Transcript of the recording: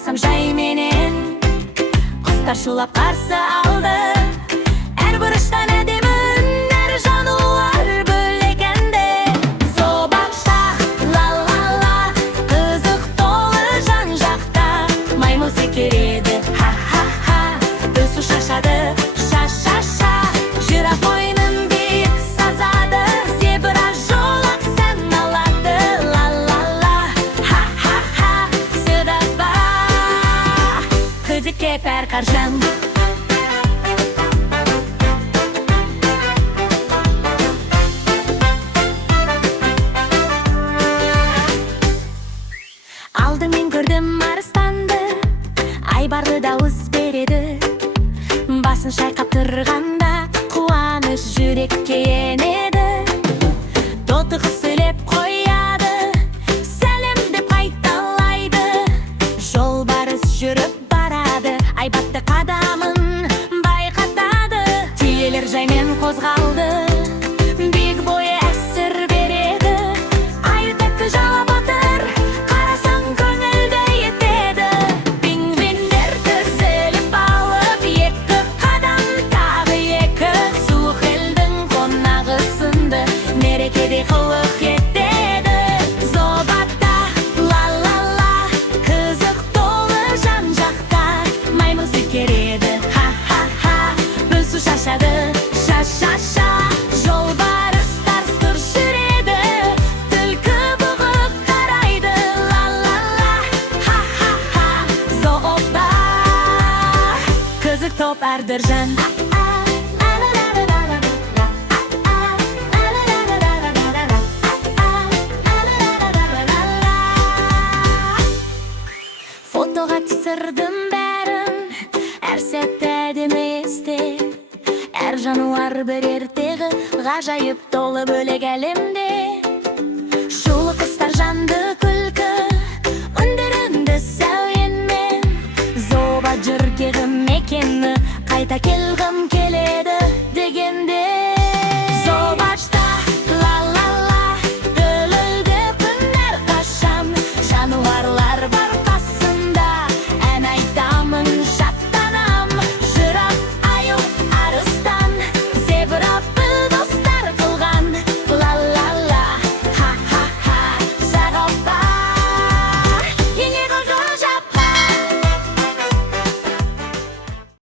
карасам жай менен, кустар шулап каршы алды. Эр бұрыштан әдемі үннер жануар бөлегенде. Зообақта ла-ла-ла, қызық толы жан-жақта. Маймыл секіреді ха-ха-ха, төсі шашады ша-ша-ша. Жираф ойынын биік сазады, зебра жолақ сән алады. Ла-ла-ла, ха-ха-ха, сюда ба, кызык кепер каржан. Алдымен көрдім арыстанды, айбарлы дауыс береді. Басын шайқап тұрғанда қуаныш жүрекке енеді. Тотығы сөйлеп қояды, сәлем деп қайталайды. Жолбарыс жүріп барады, айбатты қадамын байқатады. Түйелер жаймен қозғалды, биік бойы әсер береді. Айы тәтті жалап отыр, қарасаң көңілді етеді. Пингвиндер тізіліп алып, екі қадам тағы екі. Суық елдің қонағы сынды, мерекеде қылық етеді. Зообақта ла-ла-ла, қызық толы жан-жақта. Маймыл секіреді ха-ха-ха, төсі шашады ша-ша-ша. Жолбарыстар сыр жүреді, түлкі бұғып қарайды. Ла-ла-ла, ха-ха-ха, зообақ, қызық топ әрдір жан. Фотоға түсірдім бәрін, әр сәтті әдемі есте. Әр жануар бір ертегі, ғажайып толы бөлек әлемде. Шулы құстар жанды күлкі, үндерінді сәуенмен. Зообақ жүргегі мекені, қайта кел